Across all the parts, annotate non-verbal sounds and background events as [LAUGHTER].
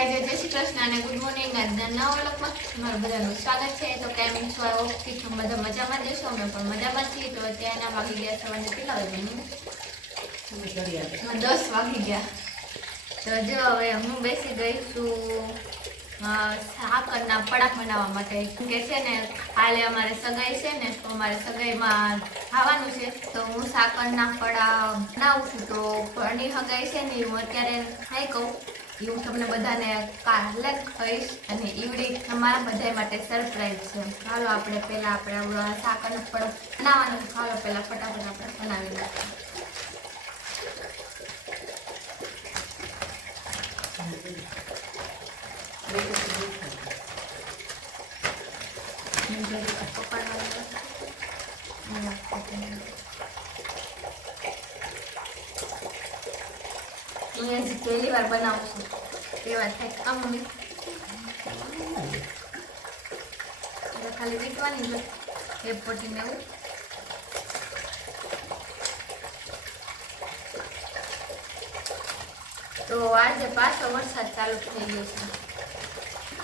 ગાય જય શ્રી કૃષ્ણ અને good morning આજના નવા વ્લોગમાં તમારું બધાનું સ્વાગત છે. તો કેમ છો? ઓકે છો બધા મજામાં જશો અમે પણ મજામાં છીએ. તો અત્યારના વાગી ગયા સવારે. કેટલા વાગ્યા દસ વાગી ગયા. તો જો હવે હું બેસી ગઈ છું. સાકરના પડાક બનાવવા માટે. કે છે ને, હાલે અમારે સગાઈ છે ને, તો અમારે સગાઈમાં ખાવાનું છે. તો હું સાકરના પડા બનાવું છું. તો ઘરની સગાઈ છે ને હું અત્યારે નહીં કહું. એ હું તમને બધાને કાલે કહીશ અને ઈવડી તમારા બધા માટે સરપ્રાઈઝ છે ચાલો આપણે પહેલાં આપણે આપણો સાકરનો પડો બનાવવાનું. ચાલો પહેલાં ફટાફટ આપણે બનાવી નાખીએ હું હજી પહેલી વાર બનાવું છું વાત થાય કામ મમ્મી એટલે ખાલી વીટવાની એ પોટીને એવું તો આજે પાછો વરસાદ ચાલુ થઈ ગયો છે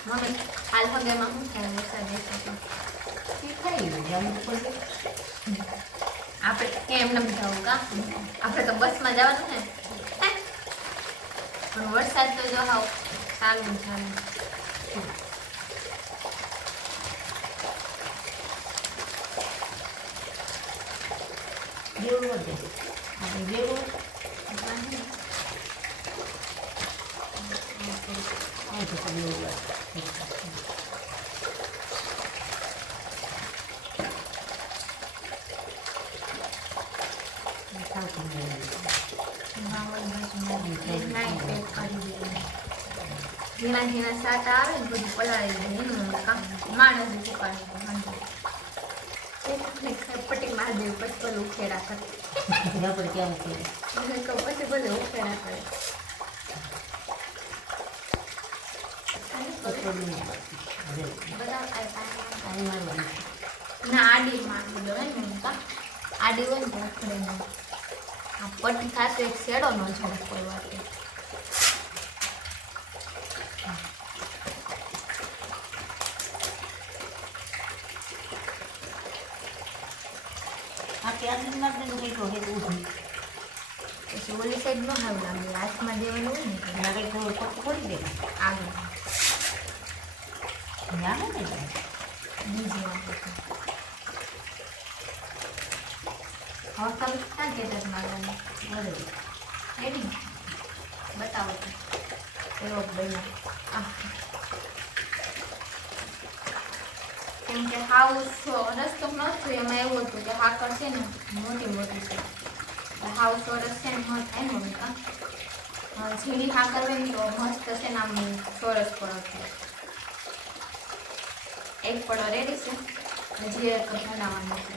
મમ્મી હાલ હગેમાં શું થાય વરસાદ દેખાય આપણે કેમ એમ જવું કા આપણે તો બસમાં જવાનું ને? પણ વરસાદ તો જો હાવ ચાલુ ને ચાલુ ઝીણા ઝીણા સાટા આવે ને બધું પલાળી દે એનું માણસ ઉપાડી પટ્ટી મારી દેવું પછી ભલે ઉખેડા કરે પછી ભલે ઉખેડા કરે ના આડી માંગી દો ને આડી હોય ને ઉખડે નહીં આ પટ્ટી ખાસ એક શેડો ન જોડે કોઈ વાત પછી ઓલી સાઈડ ન હાવ લાગે. હાથમાં દેવાનું હોય ને દે. આગળ બીજી વાત હતી. હવે તમે ક્યાં કહેતા મારવાનું રેડી? બતાવો એવો બન્યો. આહ. કેમ કે હાવ રસ્તો નતો એમાં એવું હતું કે હાકર છે ને મોટી મોટી છે. હાવ સરસ છે ને મસ્ત થાય એમ કાં. ઝીણી હાકર હોય મસ્ત છે ને આમ સરસ પડો થાય એક પડો રેડી છે. હજી એક બનાવવાનો છે.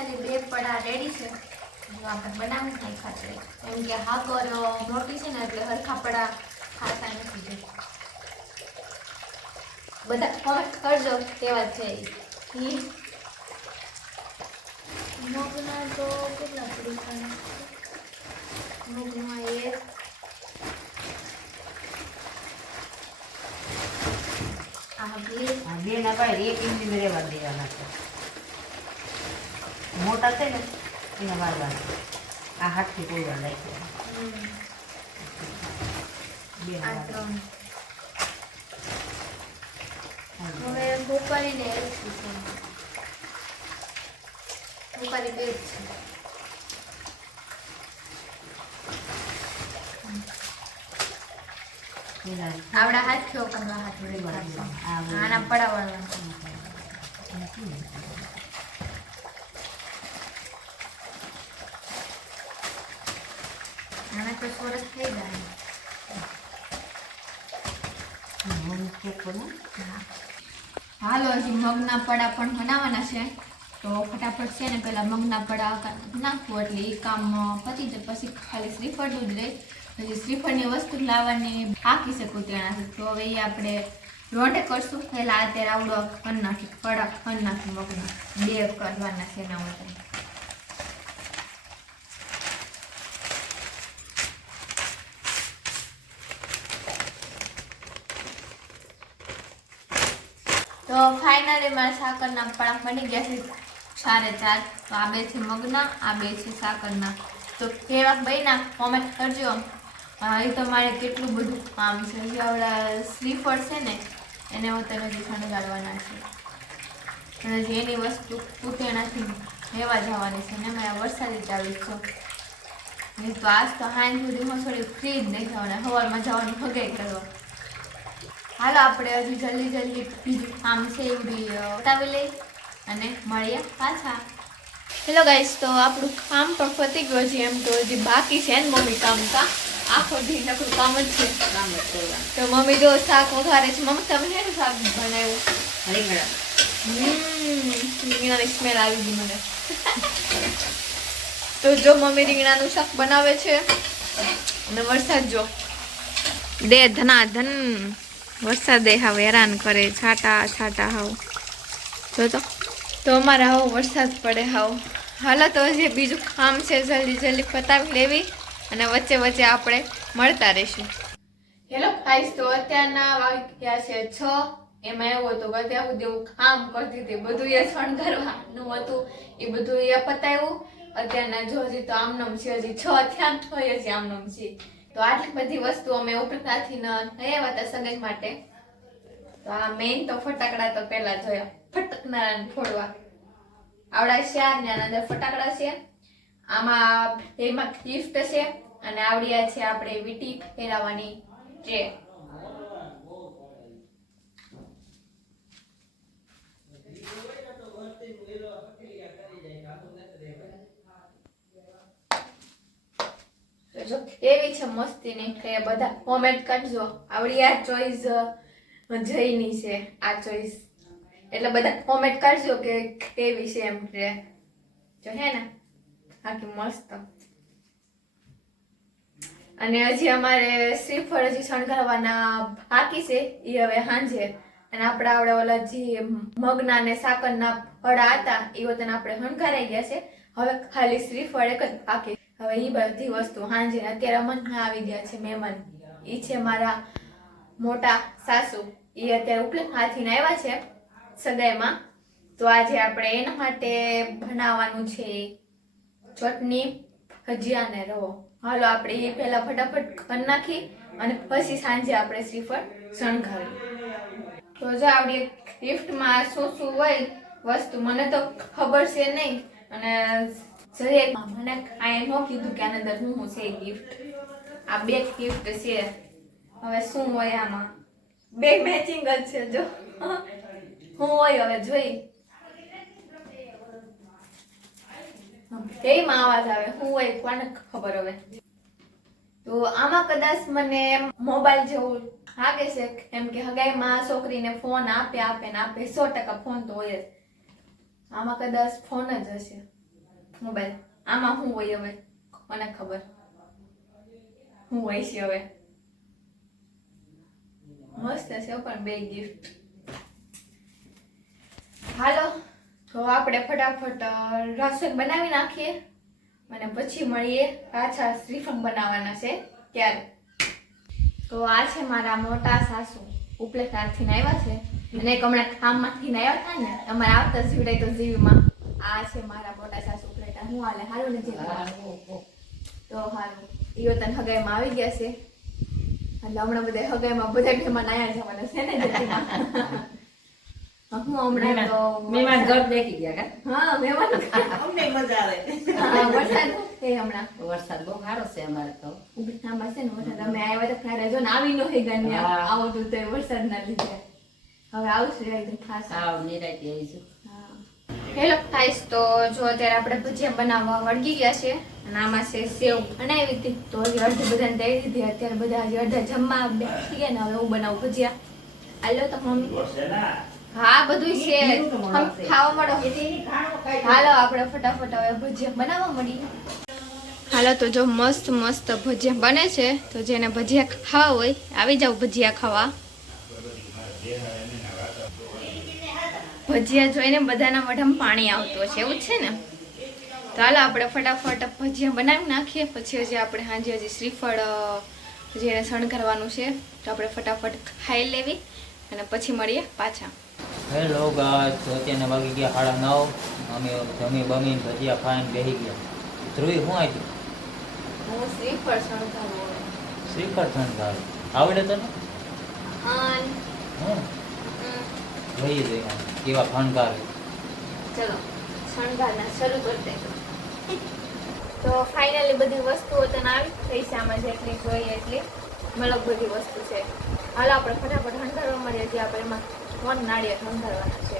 ફાઇનલી બે પડા રેડી છે. જો આપણે બનાવી નાખ્યા છે. એમ કે હાકર મોટી છે ને એટલે હરખા પડા ખાતા નથી બધા કોમેન્ટ કરજો કેવા છે મગના તો કેટલા પડી મગમાં એક. બે. મોટા છે ને એને વાળવાના. આ હાથથી લાગ્યા. હમ, બે હવે એક છે. બે છે. આવડા હાથ કયો કરવા હાથ. આના પડાવવાનું આને તો સરસ થઈ જાય. હાલો, હજી મગના પડા પણ બનાવવાના છે. તો ફટાફટ છે ને પેલા મગના પડા નાખવું એટલે એ કામ પતી જાય. પછી ખાલી શ્રીફળનું જ રહે પછી શ્રીફળની વસ્તુ લાવવાની હાકી શકું ત્યાંથી તો હવે એ આપણે રોટે કરશું. પહેલાં અત્યારે આવડો કરી નાખી પડા કરી નાખી મગના બે કરવાના છે એના માટે તો ફાઇનલી મારા સાકરના પડાક બની ગયા છે. સાડે ચાર, તો આ બે છે મગના, આ બે છે સાકરના. તો કેવા બન્યા? કોમેન્ટ કરજો એ તો મારે કેટલું બધું કામ છે. જે આવડા શ્રીફળ છે ને, એને હું હજી શણગારવાના છે. અને હજી એની વસ્તુ પૂતેણાથી લેવા જવાની છે ને મારા વરસાદી ચાલુ છે. નહીં તો આજ તો હાંજ સુધી હું થોડી ફ્રી જ નહીં થવાના. સવારમાં જવાનું ભગાઈ કરવા. હાલો આપણે હજી જલ્દી જલ્દી બીજું કામ છે એ બી બતાવી લઈ અને મળીએ પાછા. હેલો ગાઈસ તો આપણું કામ પણ પતી ગયું છે એમ તો હજી બાકી છે ને મમ્મી કામ કા? આખો દી નકરું કામ જ છે. કામ જ તો મમ્મી જો શાક વઘારે છે. મમ્મી તમે શેનું શાક બનાવ્યું? રીંગણા. હમ રીંગણાની સ્મેલ આવી ગઈ મને. [LAUGHS] તો જો મમ્મી રીંગણાનું શાક બનાવે છે. અને વરસાદ જો. દે ધના ધન વરસાદે હાવ હેરાન કરે, છાટા છાટા હાવ. જો તો. અમારે હાવ વરસાદ પડે હાવ. હાલો તો જે બીજું કામ છે, જલ્દી જલ્દી પતાવી લેવી અને વચ્ચે વચ્ચે આપણે મળતા રહીશું. હેલો ગાઈસ તો અત્યારના વાગ્યા છે છ. એમાં એવું હતું કે અત્યાર સુધી હું કામ કરતી હતી, બધું એ શણગારવાનું હતું, એ બધું એ પતાવ્યું. અત્યારના જો હજી તો આમનમ છે, હજી છ થયા તો હજી આમનમ છે. તો આટલી બધી વસ્તુ અમે ઉપરતાથી ન લઈ આવ્યા હતા સગાઈ માટે. તો આ મેઇન તો ફટાકડા તો પહેલા જોયા ફટકનારા ફોડવા. આવડા ચાર ને આના અંદર ફટાકડા છે. આમાં એમાં ગિફ્ટ છે અને આવડિયા છે આપણે વીટી ફેરવવાની ટ્રે તો જો એવી છે મસ્તીની. કે બધા કોમેન્ટ કરજો. આવડી આ ચોઈસ જઈની છે આ ચોઈસ એટલે બધા કોમેન્ટ કરજો કે કેવી છે એમ ટ્રે જો હે ને? આખી મસ્ત. અને હજી અમારે શ્રીફળ હજી શણગારવાના બાકી છે. એ હવે સાંજે અને આપણા આવડે ઓલા જે મગના ને સાકરના ફળા હતા એ વતન આપણે શણગારાઈ ગયા છે. હવે ખાલી શ્રીફળ એક જ બાકી હવે એ બધી વસ્તુ સાંજે અત્યારે અમનખા આવી ગયા છે મહેમાન. એ છે મારા મોટા સાસુ. એ અત્યારે ઉપલેટ હાથીને આવ્યા છે સગાઈમાં. તો આજે આપણે એના માટે બનાવવાનું છે ચટણી ભજીયા ને રવો. હાલો, આપણે એ પહેલાં ફટાફટ કરી નાખી અને પછી સાંજે આપણે શ્રીફળ શણગાવી તો જો આપણી ગિફ્ટમાં શું શું હોય વસ્તુ, મને તો ખબર છે નહીં. અને જઈએ મને કાંઈ ન કીધું કે અંદર હું હું છે ગિફ્ટ આ બે ગિફ્ટ છે. હવે શું હોય આમાં? બે મેચિંગ જ છે, જો. હું હોય હવે જોઈ. એમાં અવાજ આવે? હું હોય કોને ખબર હવે? તો આમાં કદાચ મને મોબાઈલ જેવું લાગે છે એમ કે હગાઈ માં છોકરીને ફોન આપે આપે ને આપે. સો ટકા ફોન તો હોય જ. આમાં કદાચ ફોન જ હશે. મોબાઈલ. આમાં શું હોય હવે? મને ખબર. શું હોય છે હવે? મસ્ત છે પણ બે ગિફ્ટ હાલો, તો આપણે ફટાફટ રસોઈ બનાવી નાખીએ. અને પછી મળીએ પાછા શ્રીફળ બનાવવાના છે ત્યારે. તો આ છે મારા મોટા સાસુ. ઉપલેટાથી આવ્યા છે. અને એક હમણાં કામમાંથી આવ્યા હતા ને, અમારે આવતા જીવડાય તો જીવીમાં. આ છે મારા મોટા સાસુ. હું આલે હારું ને તો હારું ઈઓ તને હગાઈમાં આવી ગયા છે. એટલે હમણાં બધા હગાઈમાં બધા મહેમાન આયા જવાના છે ને જતીમાં. [LAUGHS] હું હમણાં તો મહેમાન ઘર દેખી ગયા કા? હા મહેમાન [LAUGHS] અમને મજા આવે. હા, વરસાદ છે હમણાં. વરસાદ બહુ સારો છે અમારે તો. ઉભરામાં છે ને વરસાદ. અમે આવ્યા તો ત્યારે જો ને આવી નો હા. આવતું તો વરસાદ ના લીધે. હવે આવશે ખાસ. આવ નિરાયતી આવીશું હેલો ગાઈસ તો જો અત્યારે આપણે ભજીયા બનાવવા વળગી ગયા છે અને આમાં છે સેવ બનાવી હતી. તો હજી અડધી બધાને દઈ દીધી. અત્યારે બધા હજી અડધા જમવા બેસી ગયા ને હવે હું બનાવું ભજીયા. હાલો તો મમ્મી. હા બધું છે. ખાવા મળો. હાલો આપણે ફટાફટ હવે ભજીયા બનાવવા મળી હાલો તો જો મસ્ત મસ્ત ભજીયા બને છે. તો જેને ભજીયા ખાવા હોય આવી જાવ ભજીયા ખાવા. ભજીયા જોઈને બધાના મોઢામાં પાણી આવતું હશે એવું જ છે ને? તો હાલો આપણે ફટાફટ ભજીયા બનાવી નાખીએ પછી હજી આપણે સાંજે હજી શ્રીફળ હજી એને શણગારવાનું છે તો આપણે ફટાફટ ખાઈ લેવી અને પછી મળીએ પાછા. હેલો ગાય તો અત્યારના વાગી ગયા સાડા નવ. અમે જમી બમી ભજીયા ખાઈને બેસી ગયા. ધ્રુવી શું આવી હું શ્રીફળ શણગારું શ્રીફળ શણગારું. આવડે તને? હા. હું. જોઈએ જોઈએ. કેવા ફણગાર ચલો, શણગારના શરૂ કરી દે તો ફાઇનલી બધી વસ્તુઓ તને આવી પૈસામાં જેટલી જોઈએ એટલી મતલબ બધી વસ્તુ છે. હાલો, આપણે ફટાફટ હંધારવા મળીએ, જે આપણે એમાં ફોન નાળિયેર હંધારવાના છે.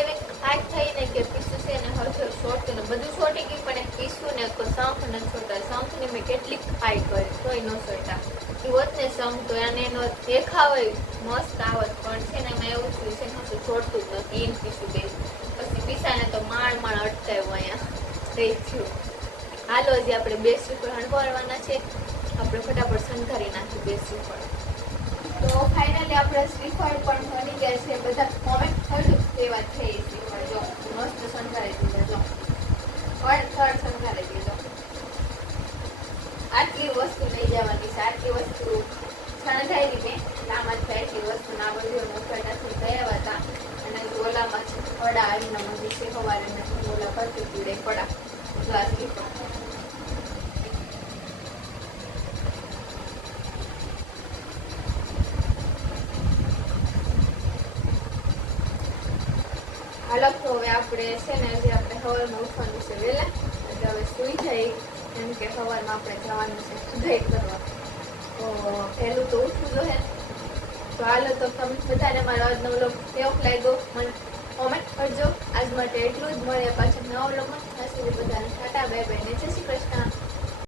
એવી ખાટ થઈને કે પીસું છે ને હરખું છોડતું ને બધું છોટી ગયું, પણ પીસું ને તો શંખ ન છોડતા. શંખની કેટલીક ખાઈ કરી, તોય ન છોડતા. એ તો એને એનો દેખાવ મસ્ત આવત, પણ છે ને એમાં એવું થયું છે ને જ નથી પીસું બે પછી પીસાને તો માણ માણ અટકાયું અહીંયા. તે થયું હાલો, હજી આપણે બે શ્રીફળ હણવારવાના છે. આપણે ફટાફટ સંઘારી નાખી બે શ્રીફળ તો ફાઇનલી આપણે શ્રીફળ પણ બની ગયા છે, બધા કરજો છે એ જો, મસ્ત સંઘારી દીધા જો. થર્ડ થર્ડ સંઘારી દીધો આટલી વસ્તુ લઈ જવાની છે, આટલી વસ્તુ સંઘારી મેં. નામાં છે, આટલી વસ્તુ ના બધું નથી ગયા હતા. અને ઓલામાં છે ફળા આવીને મંદિર છે, સવારે ઓલા કરતી હતી રે લીધો જો આ શ્રીફળ હાલો તો હવે આપણે છે ને જે આપણે સવારમાં ઉઠવાનું છે વહેલા. એટલે હવે સુઈ જાય કેમ કે સવારમાં આપણે જવાનું છે સુધાઈ કરવા. તો પહેલું તો ઉઠવું જોઈએ. તો હાલો તો તમે બધાને મારો આજનો વ્લોગ કેવો લાગ્યો? મને કોમેન્ટ કરજો. આજ માટે એટલું જ. મળે પાછળ નવો વ્લોગમાં. ત્યાં સુધી બધાને ટાટા બાય બાય ને જય શ્રી